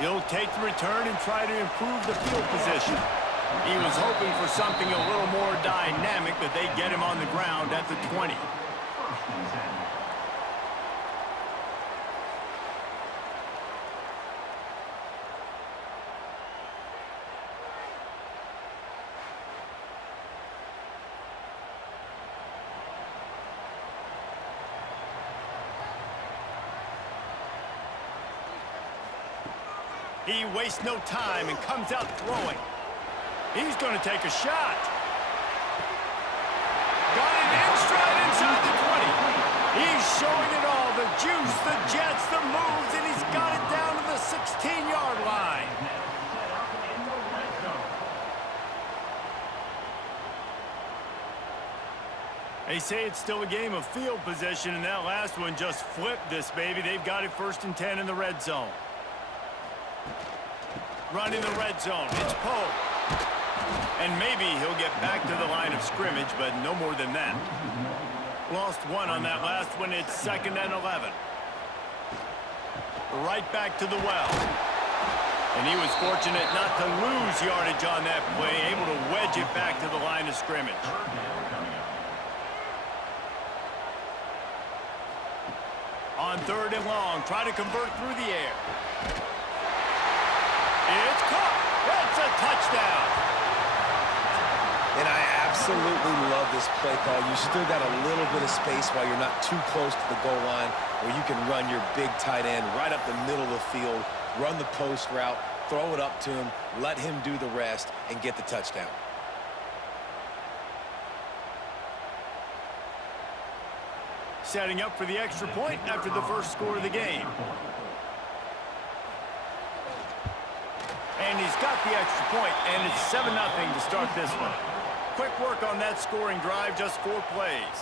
He'll take the return and try to improve the field position. He was hoping for something a little more dynamic, but they get him on the ground at the 20. He wastes no time and comes out throwing. He's going to take a shot. Got it in stride inside the 20. He's showing it all. The juice, the jets, the moves, and he's got it down to the 16-yard line. They say it's still a game of field position, and that last one just flipped this baby. They've got it 1st and 10 in the red zone. Running the red zone. It's Poe. And maybe he'll get back to the line of scrimmage, but no more than that. Lost one on that last one. It's 2nd and 11. Right back to the well. And he was fortunate not to lose yardage on that play, able to wedge it back to the line of scrimmage. On 3rd and long, try to convert through the air. It's caught. That's a touchdown. And I absolutely love this play call. You still got a little bit of space while you're not too close to the goal line, where you can run your big tight end right up the middle of the field, run the post route, throw it up to him, let him do the rest, and get the touchdown. Setting up for the extra point after the first score of the game. And he's got the extra point, and it's 7-0 to start this one. Quick work on that scoring drive, just 4 plays.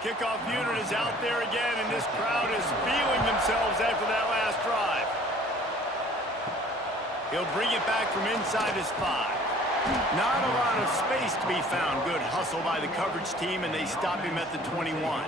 Kickoff unit is out there again, and this crowd is feeling themselves after that last drive. He'll bring it back from inside his 5. Not a lot of space to be found. Good hustle by the coverage team, and they stop him at the 21.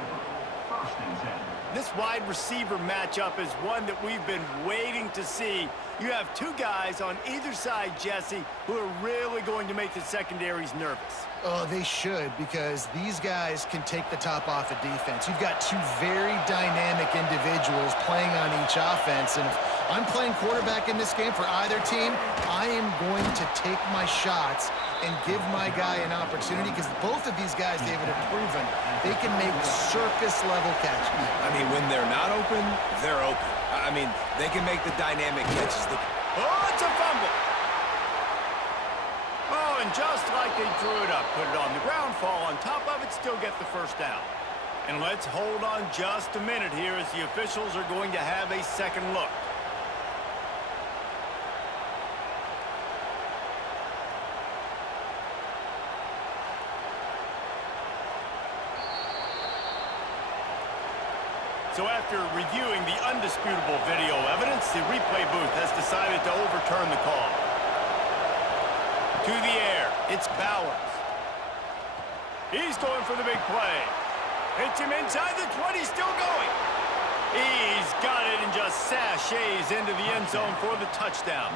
This wide receiver matchup is one that we've been waiting to see. You have 2 guys on either side, Jesse, who are really going to make the secondaries nervous. Oh, they should, because these guys can take the top off of defense. You've got 2 very dynamic individuals playing on each offense, and if I'm playing quarterback in this game for either team, I am going to take my shots and give my guy an opportunity, because both of these guys, David, have proven they can make circus-level catches. I mean, when they're not open, they're open. I mean, they can make the dynamic catches. Oh, it's a fumble. Oh, and just like they drew it up, put it on the ground, fall on top of it, still get the first down. And let's hold on just a minute here as the officials are going to have a second look. So after reviewing the undisputable video evidence, the replay booth has decided to overturn the call. To the air, it's Bowers. He's going for the big play. Hits him inside the 20, still going. He's got it and just sashays into the end zone for the touchdown.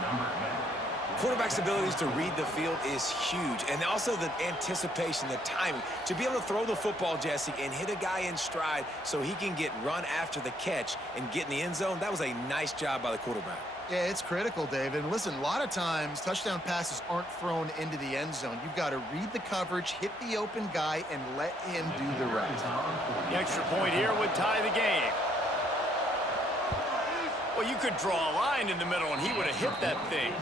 Quarterback's abilities to read the field is huge, and also the anticipation, the timing. To be able to throw the football, Jesse, and hit a guy in stride so he can get run after the catch and get in the end zone, that was a nice job by the quarterback. Yeah, it's critical, David. And listen, a lot of times, touchdown passes aren't thrown into the end zone. You've got to read the coverage, hit the open guy, and let him do the rest. The extra point here would tie the game. Well, you could draw a line in the middle, and he would have hit that thing.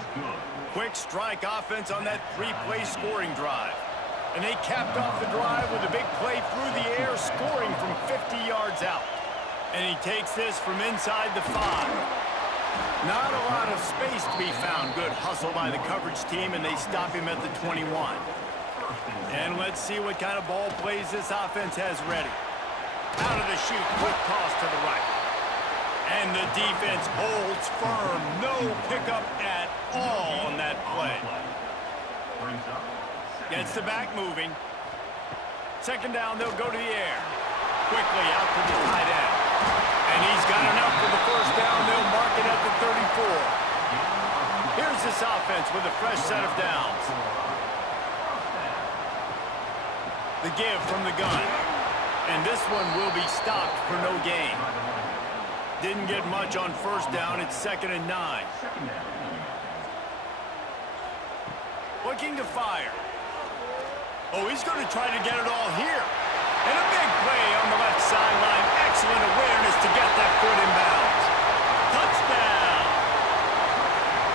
Quick strike offense on that 3-play scoring drive. And they capped off the drive with a big play through the air, scoring from 50 yards out. And he takes this from inside the 5. Not a lot of space to be found. Good hustle by the coverage team, and they stop him at the 21. And let's see what kind of ball plays this offense has ready. Out of the chute, quick toss to the right. And the defense holds firm. No pickup at all on that play. Gets the back moving. 2nd down, they'll go to the air. Quickly out to the tight end. And he's got enough for the first down. They'll mark it at the 34. offense with a fresh set of downs. The give from the gun. And this one will be stopped for no gain. Didn't get much on first down. It's 2nd and 9. Looking to fire. Oh, he's going to try to get it all here. And a big play on the left sideline. Excellent awareness to get that foot in bounds. Touchdown.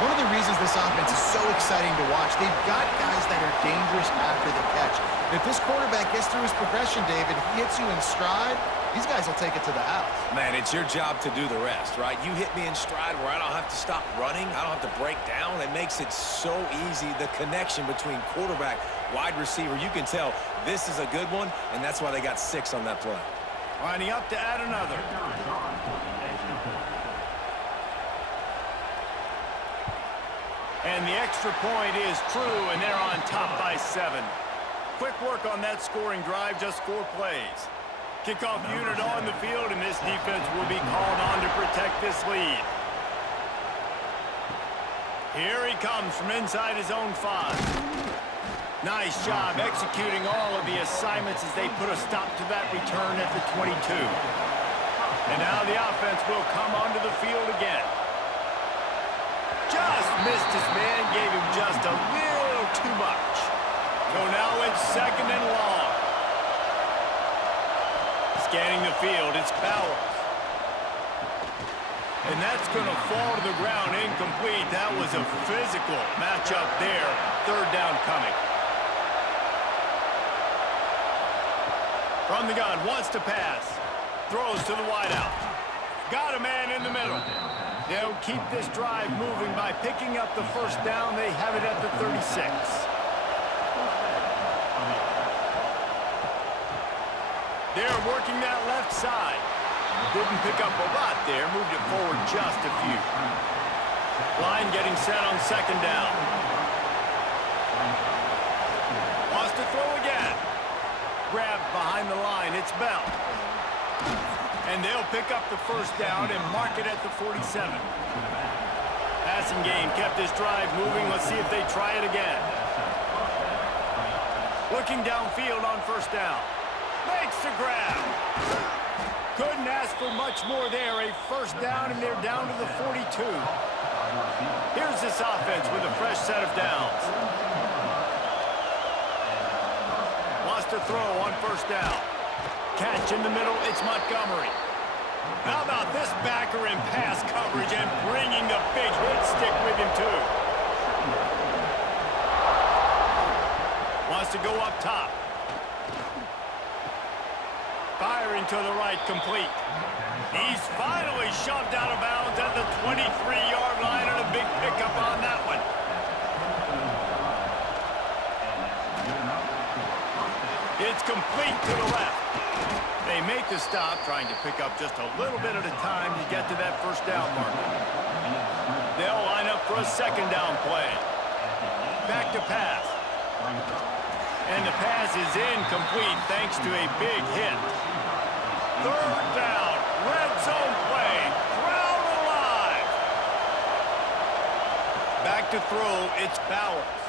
One of the reasons this offense is so exciting to watch, they've got guys that are dangerous after the catch. If this quarterback gets through his progression, David, hits you in stride, these guys will take it to the house. Man, it's your job to do the rest, right? You hit me in stride where I don't have to stop running. I don't have to break down. It makes it so easy. The connection between quarterback, wide receiver, you can tell this is a good one, and that's why they got 6 on that play. Lining up to add another. And the extra point is true, and they're on top by 7. Quick work on that scoring drive, just 4 plays. Kickoff unit on the field, and this defense will be called on to protect this lead. Here he comes from inside his own 5. Nice job executing all of the assignments as they put a stop to that return at the 22. And now the offense will come onto the field again. Just missed his man, gave him just a little too much. So now it's 2nd and long. Scanning the field, it's Bowers. And that's going to fall to the ground incomplete. That was a physical matchup there. 3rd down coming. From the gun, wants to pass. Throws to the wideout. Got a man in the middle. They'll keep this drive moving by picking up the 1st down. They have it at the 36. They're working that left side. Didn't pick up a lot there. Moved it forward just a few. Line getting set on 2nd down. Wants to throw again. Grabbed behind the line. It's Bell. And they'll pick up the 1st down and mark it at the 47. Passing game kept this drive moving. Let's see if they try it again. Looking downfield on 1st down. Makes the grab. Couldn't ask for much more there. A 1st down, and they're down to the 42. Here's this offense with a fresh set of downs. Wants to throw on 1st down. Catch in the middle, it's Montgomery. How about this backer in pass coverage and bringing the big hit stick with him, too. Wants to go up top. Firing to the right, complete. He's finally shoved out of bounds at the 23-yard line, and a big pickup on that one. It's complete to the left. They make the stop, trying to pick up just a little bit at a time to get to that 1st down marker. They'll line up for a 2nd down play. Back to pass. And the pass is incomplete thanks to a big hit. 3rd down, red zone play, crowd alive. Back to throw, it's Bowers.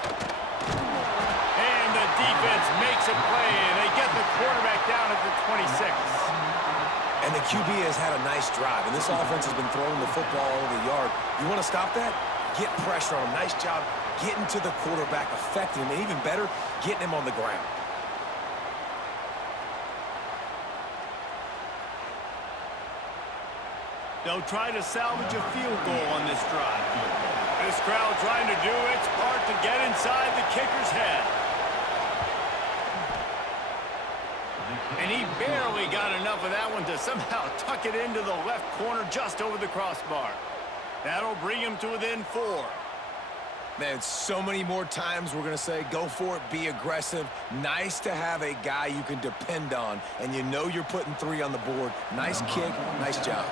And the defense makes a play, and they get the quarterback down at the 26. And the QB has had a nice drive, and this offense has been throwing the football all over the yard. You want to stop that? Get pressure on him. Nice job getting to the quarterback, affecting him, and even better, getting him on the ground. They'll try to salvage a field goal on this drive. This crowd trying to do its part to get inside the kicker's head. And he barely got enough of that one to somehow tuck it into the left corner just over the crossbar. That'll bring him to within 4. Man, so many more times we're going to say, go for it, be aggressive. Nice to have a guy you can depend on, and you know you're putting 3 on the board. Nice kick, nice job.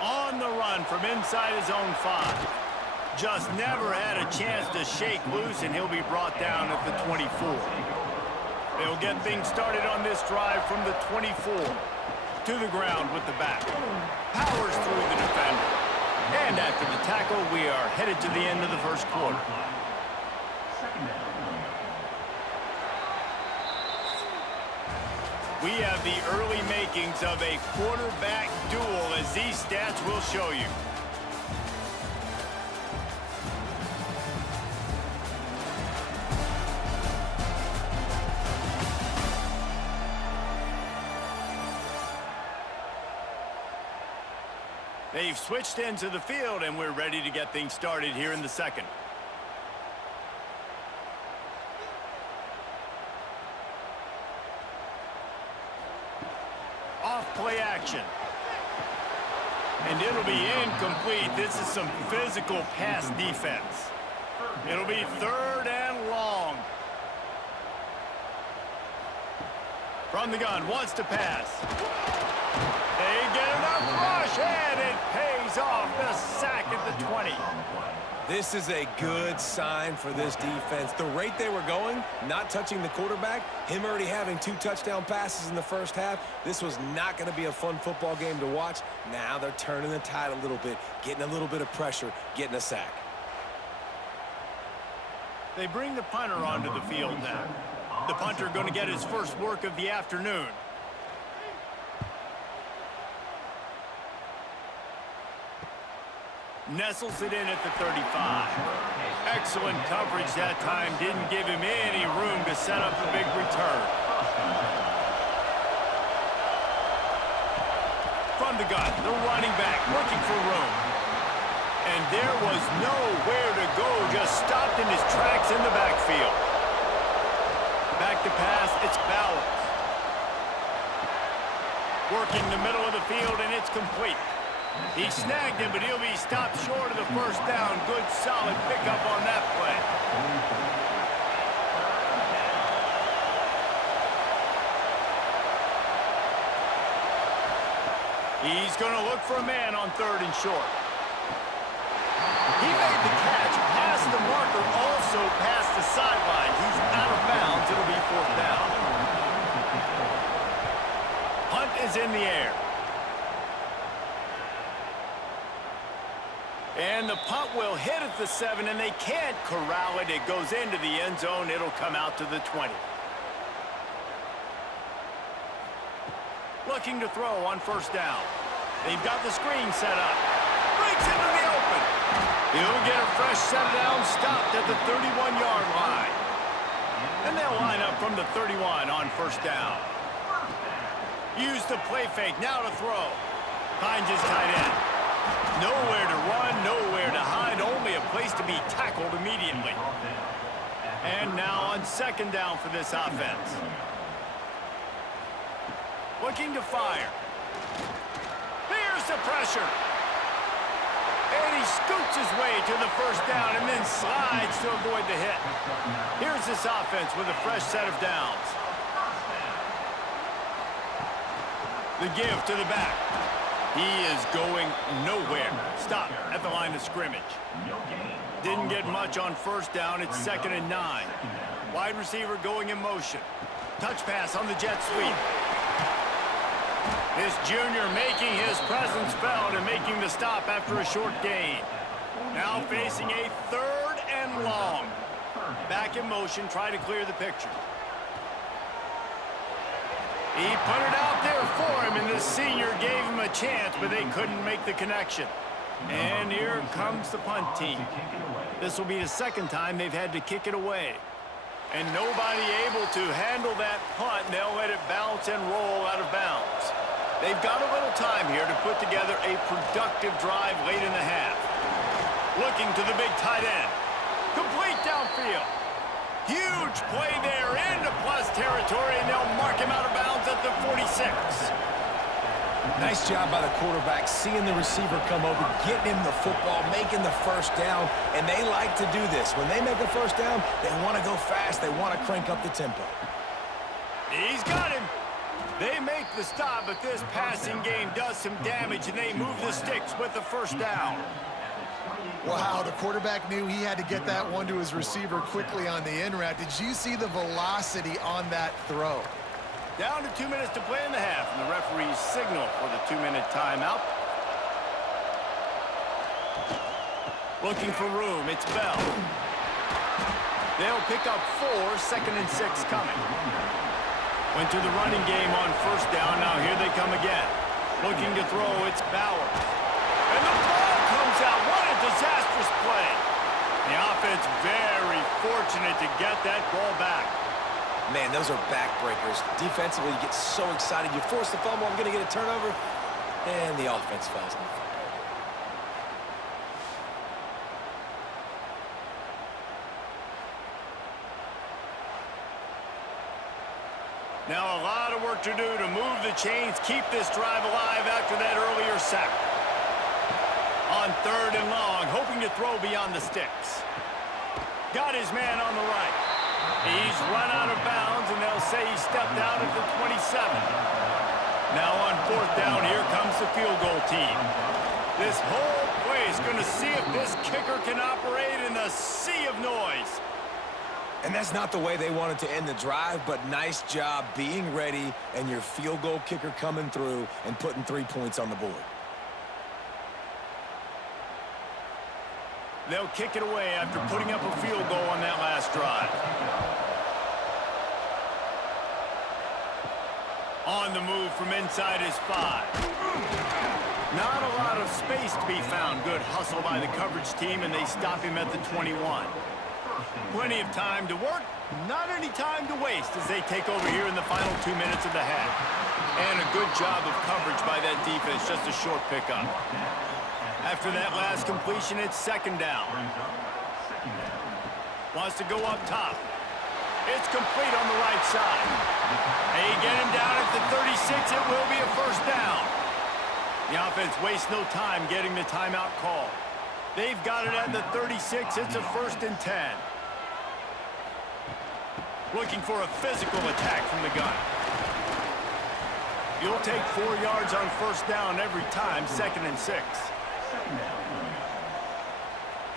On the run from inside his own 5. Just never had a chance to shake loose, and he'll be brought down at the 24. They'll get things started on this drive from the 24. to the ground with the back. Powers through the defender. And after the tackle, we are headed to the end of the first quarter. We have the early makings of a quarterback duel, as these stats will show you. They've switched into the field, and we're ready to get things started here in the second. Off-play action. And it'll be incomplete. This is some physical pass defense. It'll be 3rd and long. From the gun, wants to pass. They get enough rush, and it pays off. The sack at the 20. This is a good sign for this defense. The rate they were going, not touching the quarterback, him already having 2 touchdown passes in the first half, this was not going to be a fun football game to watch. Now they're turning the tide a little bit, getting a little bit of pressure, getting a sack. They bring the punter onto the field now. The punter going to get his first work of the afternoon. Nestles it in at the 35. Excellent coverage that time. Didn't give him any room to set up the big return. From the gun, the running back looking for room. And there was nowhere to go, just stopped in his tracks in the backfield. Back to pass, it's Bowers. Working the middle of the field, and it's complete. He snagged him, but he'll be stopped short of the first down. Good, solid pickup on that play. He's going to look for a man on 3rd and short. He made the catch, past the marker, also past the sideline. He's out of bounds. It'll be 4th down. Punt is in the air. And the punt will hit at the 7, and they can't corral it. It goes into the end zone. It'll come out to the 20. Looking to throw on 1st down. They've got the screen set up. Breaks into the open. He'll get a fresh set down, stopped at the 31-yard line. And they'll line up from the 31 on 1st down. Use the play fake, now to throw. Finds his tight end. Nowhere to run, nowhere to hide, only a place to be tackled immediately. And now on 2nd down for this offense. Looking to fire. Here's the pressure. And he scoots his way to the 1st down and then slides to avoid the hit. Here's this offense with a fresh set of downs. The give to the back. He is going nowhere. Stop at the line of scrimmage. Didn't get much on 1st down. It's 2nd and 9. Wide receiver going in motion. Touch pass on the jet sweep. This junior making his presence felt and making the stop after a short gain. Now facing a 3rd and long. Back in motion, try to clear the picture. He put it out there for him, and the senior gave him a chance, but they couldn't make the connection. And here comes the punt team. This will be the 2nd time they've had to kick it away. And nobody able to handle that punt, and they'll let it bounce and roll out of bounds. They've got a little time here to put together a productive drive late in the half. Looking to the big tight end. Complete downfield. Huge play there into plus territory, and they'll mark him out of bounds at the 46. Nice job by the quarterback, seeing the receiver come over, getting him the football, making the 1st down, and they like to do this. When they make a 1st down, they want to go fast. They want to crank up the tempo. He's got him. They make the stop, but this passing game does some damage, and they move the sticks with the 1st down. Wow, the quarterback knew he had to get that one to his receiver quickly on the in route. Did you see the velocity on that throw? Down to 2 minutes to play in the half, and the referees signal for the 2-minute timeout. Looking for room, it's Bell. They'll pick up 4, 2nd and 6 coming. Went to the running game on first down, now here they come again. Looking to throw, it's Bowers. And the ball comes out, what a disastrous play. The offense very fortunate to get that ball back. Man, those are backbreakers. Defensively, you get so excited. You force the fumble, I'm going to get a turnover, and the offense falls on the fumble. Now a lot of work to do to move the chains, keep this drive alive after that earlier sack. On 3rd and long, hoping to throw beyond the sticks. Got his man on the right. He's run out of bounds, and they'll say he stepped out at the 27. Now on 4th down, here comes the field goal team. This whole play is going to see if this kicker can operate in the sea of noise. And that's not the way they wanted to end the drive, but nice job being ready and your field goal kicker coming through and putting 3 points on the board. They'll kick it away after putting up a field goal on that last drive. On the move from inside his 5. Not a lot of space to be found. Good hustle by the coverage team, and they stop him at the 21. Plenty of time to work, not any time to waste as they take over here in the final 2 minutes of the half. And a good job of coverage by that defense, just a short pickup. After that last completion, it's 2nd down. Wants to go up top. It's complete on the right side. They get him down at the 36. It will be a 1st down. The offense wastes no time getting the timeout call. They've got it at the 36. It's a 1st and 10. Looking for a physical attack from the gun. You'll take 4 yards on 1st down every time, 2nd and 6.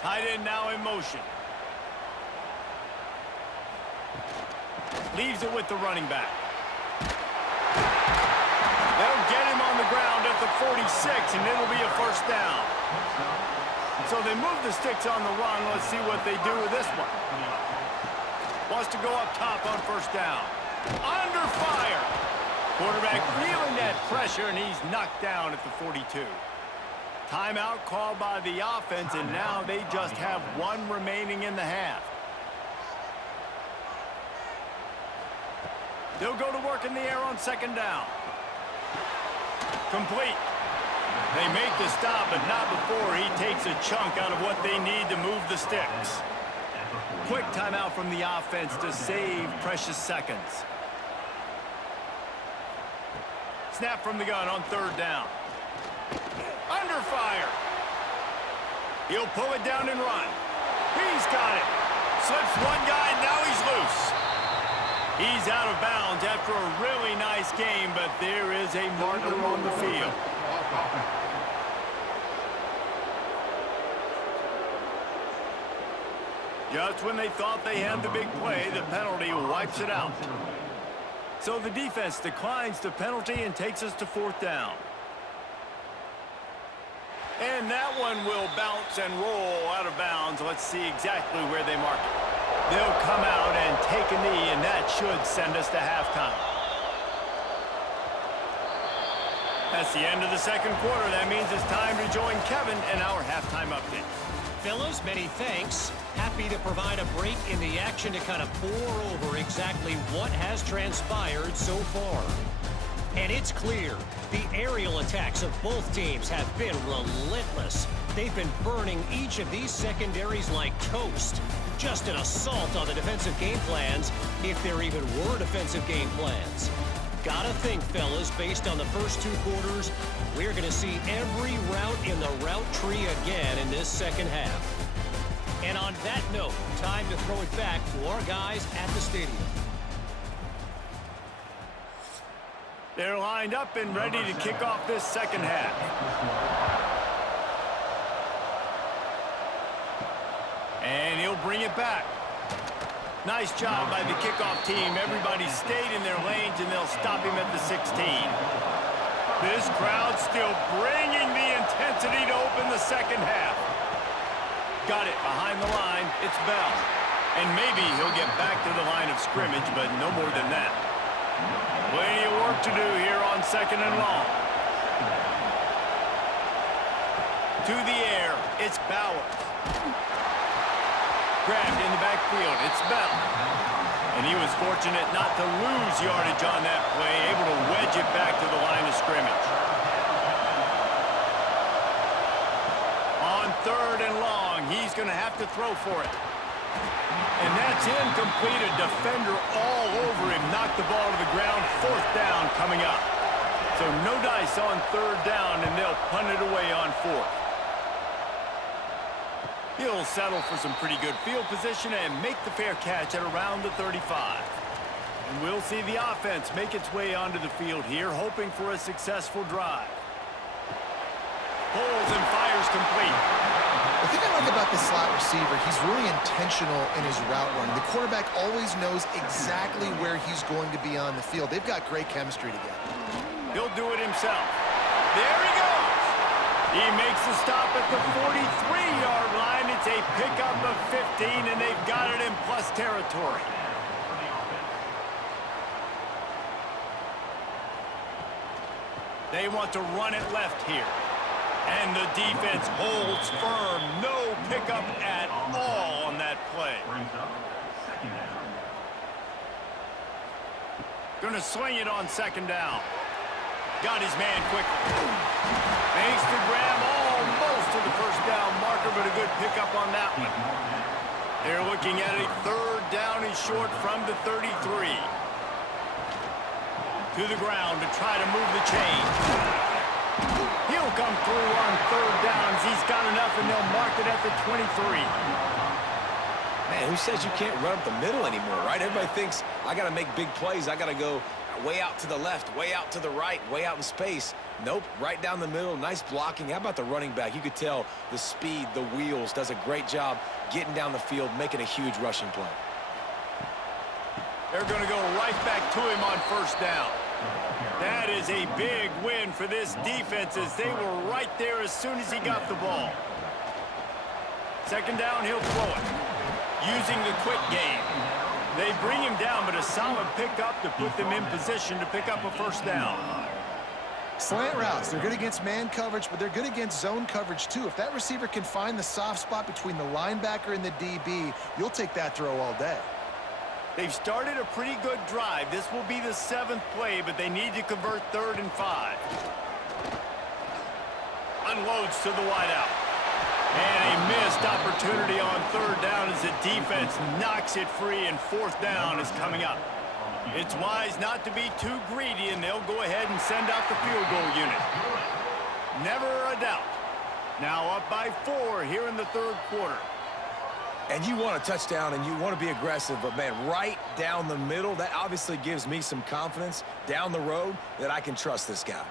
Tight end now in motion. Leaves it with the running back. They'll get him on the ground at the 46, and it'll be a 1st down. So they move the sticks on the run. Let's see what they do with this one. Wants to go up top on 1st down. Under fire. Quarterback feeling that pressure, and he's knocked down at the 42. Timeout called by the offense, and now they just have 1 remaining in the half. They'll go to work in the air on 2nd down. Complete. They make the stop, but not before he takes a chunk out of what they need to move the sticks. Quick timeout from the offense to save precious seconds. Snap from the gun on 3rd down. Under fire. He'll pull it down and run. He's got it. Slips one guy, now he's loose. He's out of bounds after a really nice game, but there is a marker on the field. Just when they thought they had the big play, the penalty wipes it out. So the defense declines the penalty and takes us to 4th down. And that one will bounce and roll out of bounds. Let's see exactly where they mark it. They'll come out and take a knee, and that should send us to halftime. That's the end of the 2nd quarter. That means it's time to join Kevin in our halftime update. Fellas, many thanks. Happy to provide a break in the action to kind of pour over exactly what has transpired so far. And it's clear, the aerial attacks of both teams have been relentless. They've been burning each of these secondaries like toast. Just an assault on the defensive game plans, if there even were defensive game plans. Gotta think, fellas, based on the first 2 quarters, we're going to see every route in the route tree again in this 2nd half. And on that note, time to throw it back to our guys at the stadium. They're lined up and ready to kick off this 2nd half. And he'll bring it back. Nice job by the kickoff team. Everybody stayed in their lanes, and they'll stop him at the 16. This crowd still bringing the intensity to open the second half. Got it behind the line. It's Bell. And maybe he'll get back to the line of scrimmage, but no more than that. Plenty of work to do here on 2nd and long. To the air, it's Bowers. Grabbed in the backfield, it's Bell. And he was fortunate not to lose yardage on that play, able to wedge it back to the line of scrimmage. On 3rd and long, he's going to have to throw for it. And that's incomplete. A defender all over him. Knocked the ball to the ground. 4th down coming up. So no dice on 3rd down, and they'll punt it away on 4th. He'll settle for some pretty good field position and make the fair catch at around the 35. And we'll see the offense make its way onto the field here, hoping for a successful drive. Pulls and fires complete. The thing I like about this slot receiver, he's really intentional in his route running. The quarterback always knows exactly where he's going to be on the field. They've got great chemistry together. He'll do it himself. There he goes. He makes the stop at the 43-yard line. It's a pickup of 15, and they've got it in plus territory. They want to run it left here. And the defense holds firm. No pickup at all on that play. Gonna swing it on 2nd down. Got his man quickly. Makes the grab almost to the 1st down marker, but a good pickup on that one. They're looking at a 3rd down and short from the 33. To the ground to try to move the chain. He'll come through on 3rd downs. He's got enough, and they'll mark it at the 23. Man, who says you can't run up the middle anymore, right? Everybody thinks, I got to make big plays. I got to go way out to the left, way out to the right, way out in space. Nope, right down the middle. Nice blocking. How about the running back? You could tell the speed, the wheels, does a great job getting down the field, making a huge rushing play. They're going to go right back to him on 1st down. That is a big win for this defense, as they were right there as soon as he got the ball. 2nd down, he'll throw it. Using the quick game. They bring him down, but a solid pickup to put them in position to pick up a 1st down. Slant routes, they're good against man coverage, but they're good against zone coverage too. If that receiver can find the soft spot between the linebacker and the DB, you'll take that throw all day. They've started a pretty good drive. This will be the 7th play, but they need to convert 3rd and 5. Unloads to the wideout. And a missed opportunity on 3rd down as the defense knocks it free, and 4th down is coming up. It's wise not to be too greedy, and they'll go ahead and send out the field goal unit. Never a doubt. Now up by 4 here in the 3rd quarter. And you want a touchdown, and you want to be aggressive, but, man, right down the middle, that obviously gives me some confidence down the road that I can trust this guy.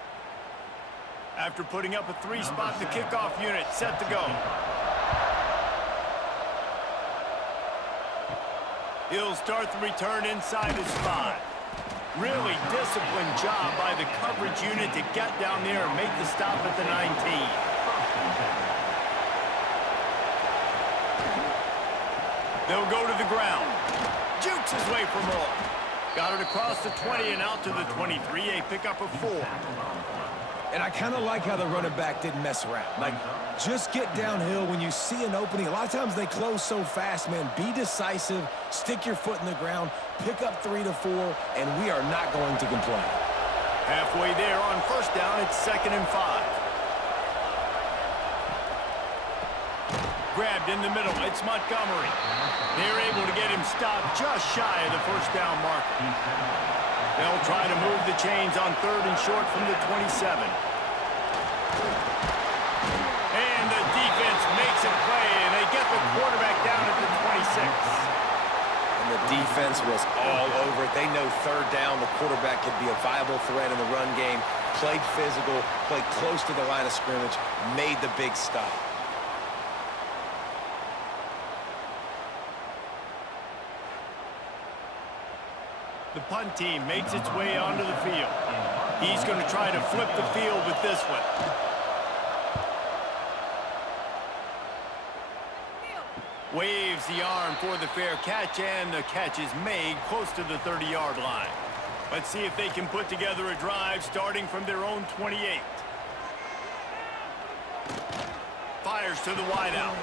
After putting up a 3-spot, the kickoff unit set to go. He'll start the return inside his 5. Really disciplined job by the coverage unit to get down there and make the stop at the 19. They'll go to the ground. Jukes his way for more. Got it across the 20 and out to the 23, a pickup of 4. And I kind of like how the running back didn't mess around. Like, just get downhill when you see an opening. A lot of times they close so fast, man. Be decisive, stick your foot in the ground, pick up 3 to 4, and we are not going to complain. Halfway there on 1st down, it's 2nd and 5. Grabbed in the middle, it's Montgomery. They're able to get him stopped just shy of the 1st down marker. They'll try to move the chains on 3rd and short from the 27. And the defense makes a play, and they get the quarterback down at the 26. And the defense was all over it. They know 3rd down, the quarterback could be a viable threat in the run game. Played physical, played close to the line of scrimmage, made the big stop. The punt team makes its way onto the field. He's going to try to flip the field with this one. Waves the arm for the fair catch, and the catch is made close to the 30-yard line. Let's see if they can put together a drive starting from their own 28. Fires to the wideout.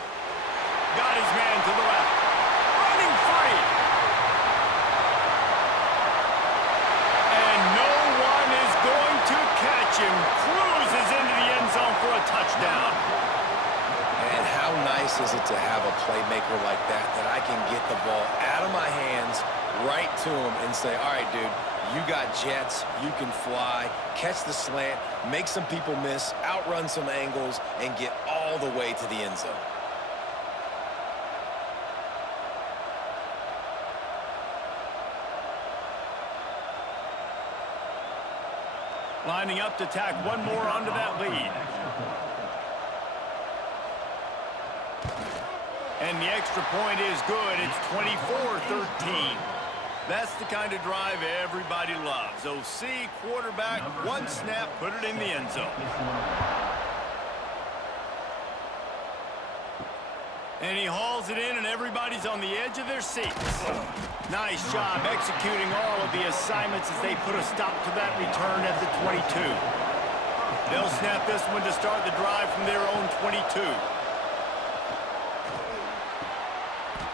Got his man to the left. Running free. And no one is going to catch him. Cruises into the end zone for a touchdown. And how nice is it to have a playmaker like that I can get the ball out of my hands right to him and say, all right, dude, you got jets, you can fly, catch the slant, make some people miss, outrun some angles, and get all the way to the end zone. Lining up to tack one more onto that lead. And the extra point is good. It's 24-13. That's the kind of drive everybody loves. OC, quarterback, one snap, put it in the end zone. And he hauls it in, and everybody's on the edge of their seats. Nice job executing all of the assignments as they put a stop to that return at the 22. They'll snap this one to start the drive from their own 22.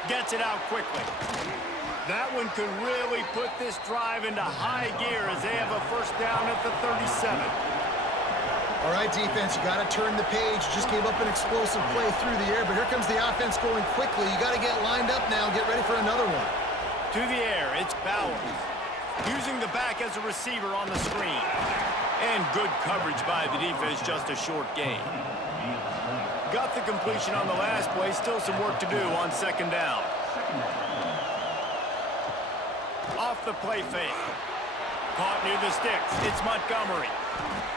Gets it out quickly. That one could really put this drive into high gear as they have a first down at the 37. All right, defense, you got to turn the page. You just gave up an explosive play through the air, but here comes the offense going quickly. You got to get lined up now, get ready for another one. To the air, it's Bowers. Using the back as a receiver on the screen. And good coverage by the defense, just a short gain. Got the completion on the last play, still some work to do on second down. Off the play fake. Caught near the sticks. It's Montgomery.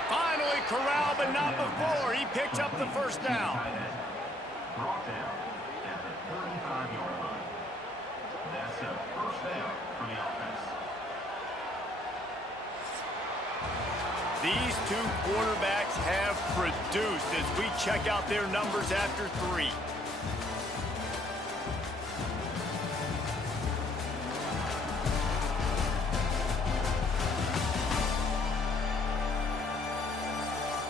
Finally corralled, but not before. He picks up the first down. Brought down at the 35-yard line. That's a first down for the offense. These two quarterbacks have produced as we check out their numbers after 3.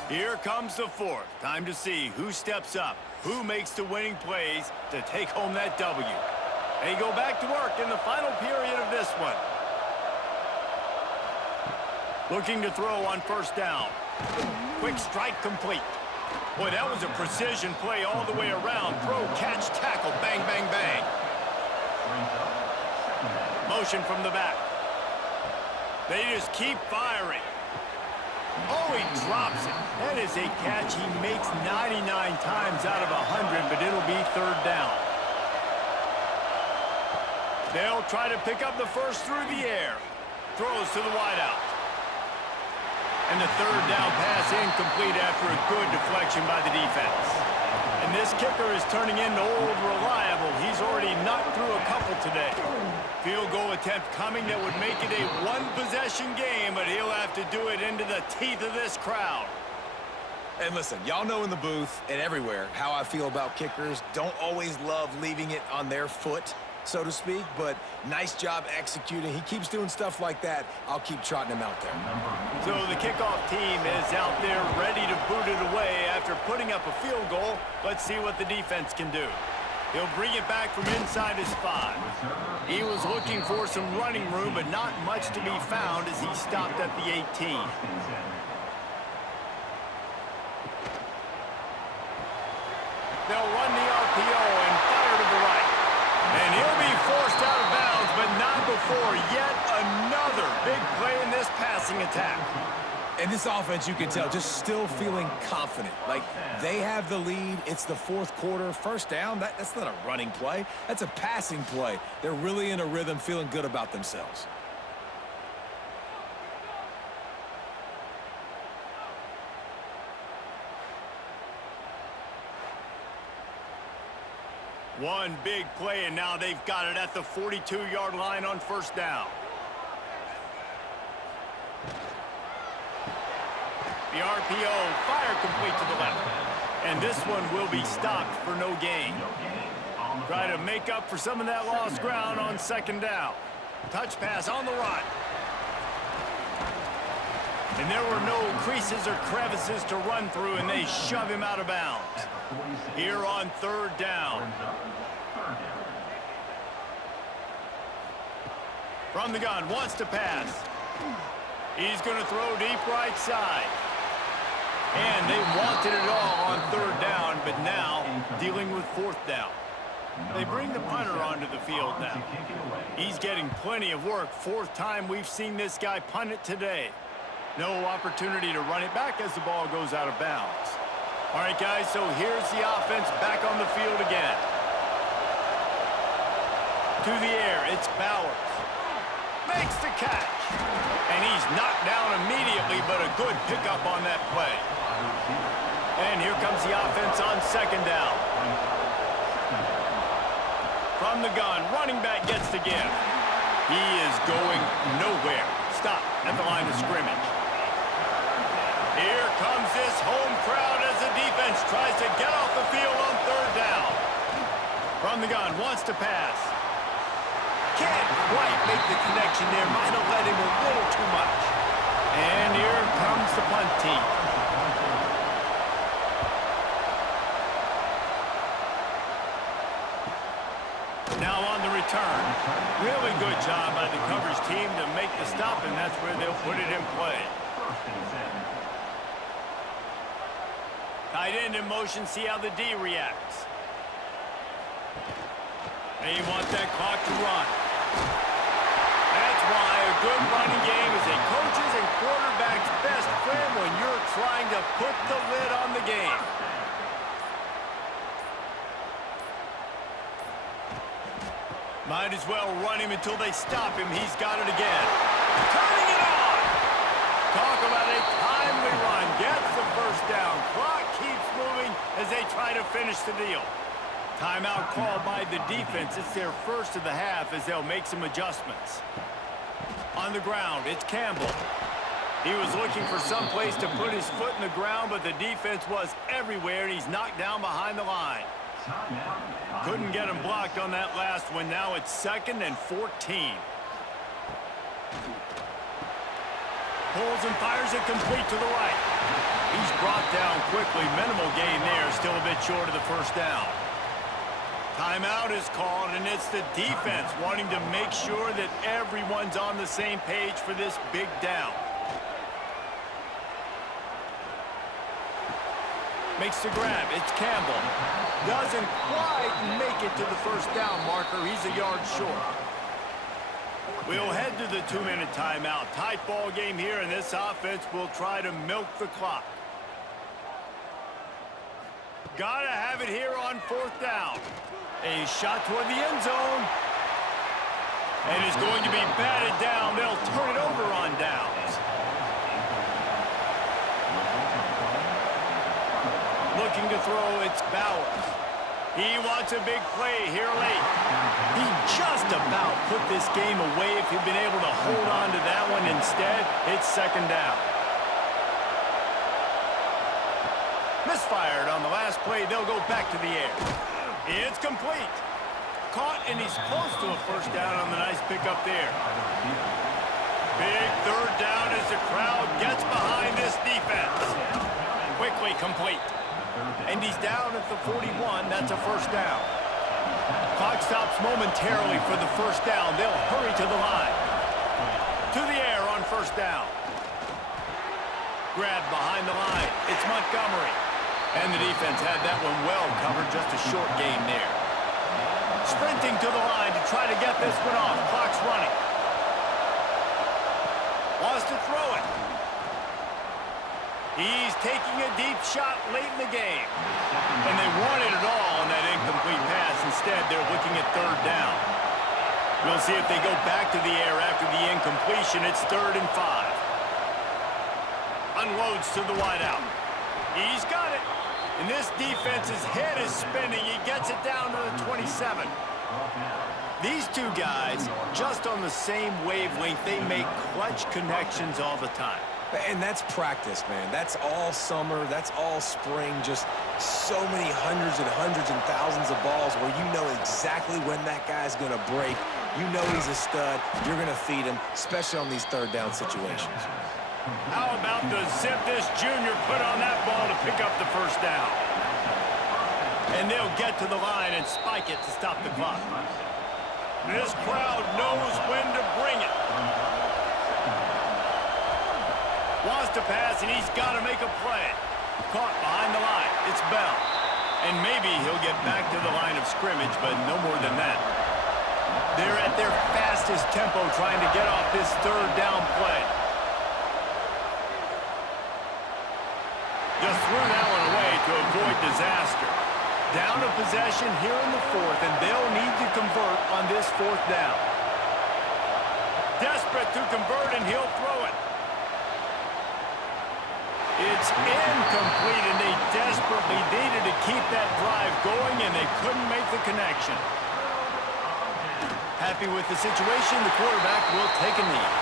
Here comes the fourth. Time to see who steps up, who makes the winning plays to take home that W. They go back to work in the final period of this one. Looking to throw on first down. Quick strike complete. Boy, that was a precision play all the way around. Throw, catch, tackle, bang, bang, bang. Motion from the back. They just keep firing. Oh, he drops it. That is a catch he makes 99 times out of 100, but it'll be third down. They'll try to pick up the first through the air. Throws to the wideout. And the third down pass incomplete after a good deflection by the defense. And this kicker is turning into old reliable. He's already knocked through a couple today. Field goal attempt coming that would make it a one-possession game, but he'll have to do it into the teeth of this crowd. And listen, y'all know in the booth and everywhere how I feel about kickers. Don't always love leaving it on their foot, so to speak, but nice job executing. He keeps doing stuff like that. I'll keep trotting him out there. So the kickoff team is out there ready to boot it away after putting up a field goal. Let's see what the defense can do. He'll bring it back from inside his 5. He was looking for some running room, but not much to be found as he stopped at the 18. They'll run the RPO and fire to the right. And he'll be forced out of bounds, but not before yet another big play in this passing attack. And this offense, you can tell, just still feeling confident. Like, they have the lead. It's the fourth quarter. First down, that's not a running play. That's a passing play. They're really in a rhythm, feeling good about themselves. One big play, and now they've got it at the 42-yard line on first down. The RPO, fire complete to the left. And this one will be stopped for no gain. Try to make up for some of that lost ground on second down. Touch pass on the run. And there were no creases or crevices to run through, and they shove him out of bounds. Here on third down. From the gun, wants to pass. He's going to throw deep right side. And they wanted it all on third down, but now dealing with fourth down. They bring the punter onto the field now. He's getting plenty of work. Fourth time we've seen this guy punt it today. No opportunity to run it back as the ball goes out of bounds. All right, guys, so here's the offense back on the field again. To the air, it's Bowers. Makes the catch. And he's knocked down immediately, but a good pickup on that play. And here comes the offense on second down. From the gun, running back gets the give. He is going nowhere. Stop at the line of scrimmage. Here comes this home crowd as the defense tries to get off the field on third down. From the gun, wants to pass. Can't quite make the connection there. Might have let him a little too much. And here comes the punt team. Now on the return. Really good job by the coverage team to make the stop, and that's where they'll put it in play. Tight end in motion, see how the D reacts. They want that clock to run. That's why a good running game is a coach's and quarterback's best friend when you're trying to put the lid on the game. Might as well run him until they stop him. He's got it again. Turning it on! Talk about a timely run. Gets the first down. Clock keeps moving as they try to finish the deal. Timeout called by the defense. It's their first of the half as they'll make some adjustments. On the ground, it's Campbell. He was looking for some place to put his foot in the ground, but the defense was everywhere, and he's knocked down behind the line. Couldn't get him blocked on that last one. Now it's 2nd and 14. Pulls and fires it complete to the right. He's brought down quickly. Minimal gain there. Still a bit short of the first down. Timeout is called, and it's the defense wanting to make sure that everyone's on the same page for this big down. Makes the grab. It's Campbell. Doesn't quite make it to the first down marker. He's a yard short. We'll head to the 2-minute timeout. Tight ball game here, and this offense will try to milk the clock. Gotta have it here on 4th down. A shot toward the end zone. And it's going to be batted down. They'll turn it over on downs. Looking to throw, it's Bowers. He wants a big play here late. He just about put this game away if he'd been able to hold on to that one. Instead, it's 2nd down. Misfired on the last play. They'll go back to the air. It's complete. Caught, and he's close to a first down on the nice pickup there. Big 3rd down as the crowd gets behind this defense. Quickly complete. And he's down at the 41. That's a first down. Clock stops momentarily for the first down. They'll hurry to the line. To the air on first down. Grab behind the line. It's Montgomery. And the defense had that one well covered. Just a short gain there. Sprinting to the line to try to get this one off. Clock's running. Wants to throw it. He's taking a deep shot late in the game. And they wanted it all on that incomplete pass. Instead, they're looking at 3rd down. We'll see if they go back to the air after the incompletion. It's 3rd and 5. Unloads to the wideout. He's got it. And this defense's head is spinning. He gets it down to the 27. These two guys, just on the same wavelength, they make clutch connections all the time. And that's practice, man. That's all summer. That's all spring. Just so many hundreds and thousands of balls where you know exactly when that guy's going to break. You know he's a stud. You're going to feed him, especially on these third down situations. How about the zip this junior put on that ball to pick up the first down? And they'll get to the line and spike it to stop the clock. This crowd knows when to bring it. Wants to pass, and he's got to make a play. Caught behind the line. It's Bell. And maybe he'll get back to the line of scrimmage, but no more than that. They're at their fastest tempo trying to get off this third down play. Just threw that one away to avoid disaster. Down a possession here in the fourth, and they'll need to convert on this fourth down. Desperate to convert, and he'll throw it. It's incomplete, and they desperately needed to keep that drive going, and they couldn't make the connection. Happy with the situation, the quarterback will take a knee.